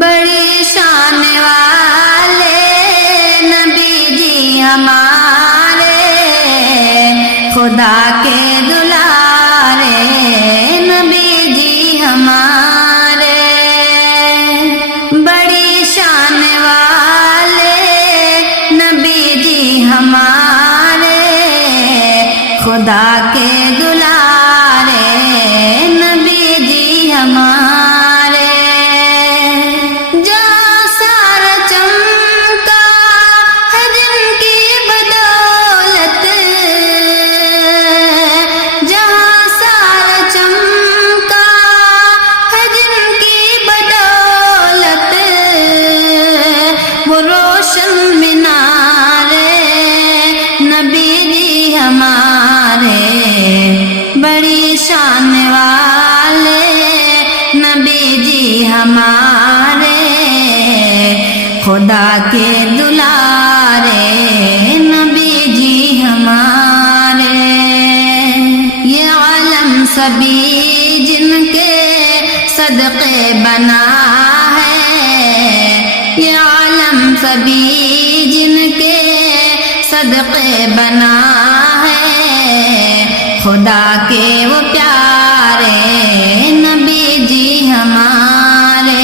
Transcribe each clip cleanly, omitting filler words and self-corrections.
بڑی شان والے نبی جی ہمارے، خدا کے دلارے نبی جی ہمارے، بڑی شان والے نبی جی ہمارے، خدا کے دلارے نبی جی ہمارے، جہاں سارا چمکا ہے جن کی بدولت، جہاں سارا چمکا ہے جن کی بدولت، وہ روشن مینارے نبی جی ہمارے، بڑی شان والے نبی جی ہمارے، خدا کے دلارے نبی جی ہمارے، یہ عالم سبھی جن کے صدقے بنا ہے، یہ عالم سبھی جن کے صدقے بنا ہے، خدا کے وہ پیارے نبی جی ہمارے،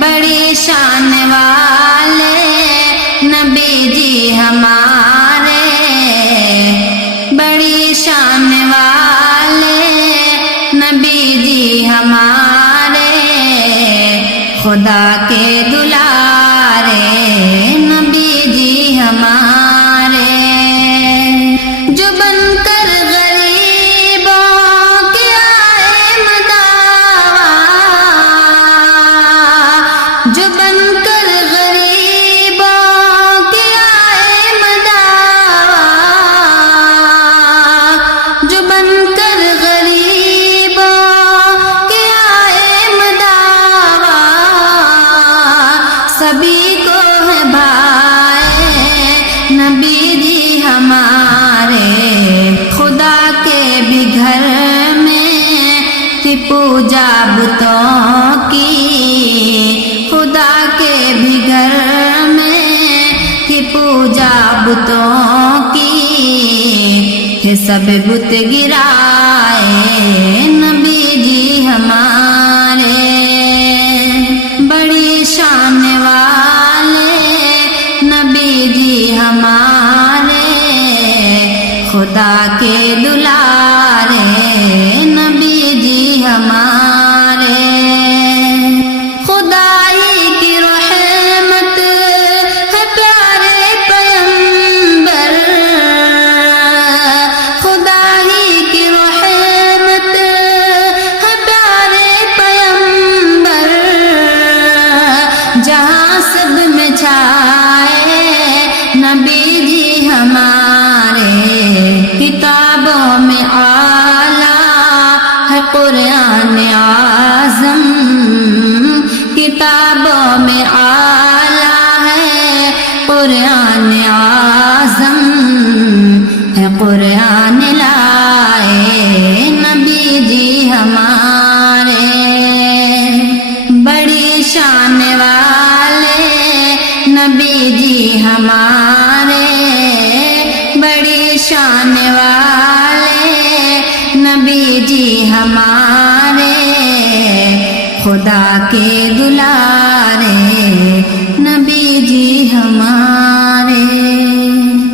بڑی شان والے نبی جی ہمارے، بڑی شان والے نبی جی ہمارے، خدا کے دلارے نبی جی ہمارے، جو بن کر غریبوں کے آئے مداوا، جو بن کر غریبوں کے آئے مداوا، جو بن کر غریبوں کے آئے مداوا، سبھی کو ہے بھائے نبی جی ہمارے، خدا کے بھی گھر میں تھی پوجا بتوں کی، خدا کے بھی گھر میں تھی پوجا بتوں کی، تھے سب بت گرائے نبی جی ہمارے، بڑی شان والے نبی جی ہمارے، خدا کے دلارے نبی جی ہمارے، خدا ہی کی رحمت ہے پیارے پیغمبر، خدا ہی کی رحمت ہے پیارے پیغمبر، جہاں سب میں چھائے نبی جی ہمارے، کتابوں میں اعلیٰ ہے قرآن اعظم، کتابوں میں اعلیٰ ہے قرآن اعظم، ہے قرآن لائے نبی جی ہمارے، بڑی شان والے نبی جی ہمارے، بڑی شان والے نبی جی ہمارے، خدا کے دلارے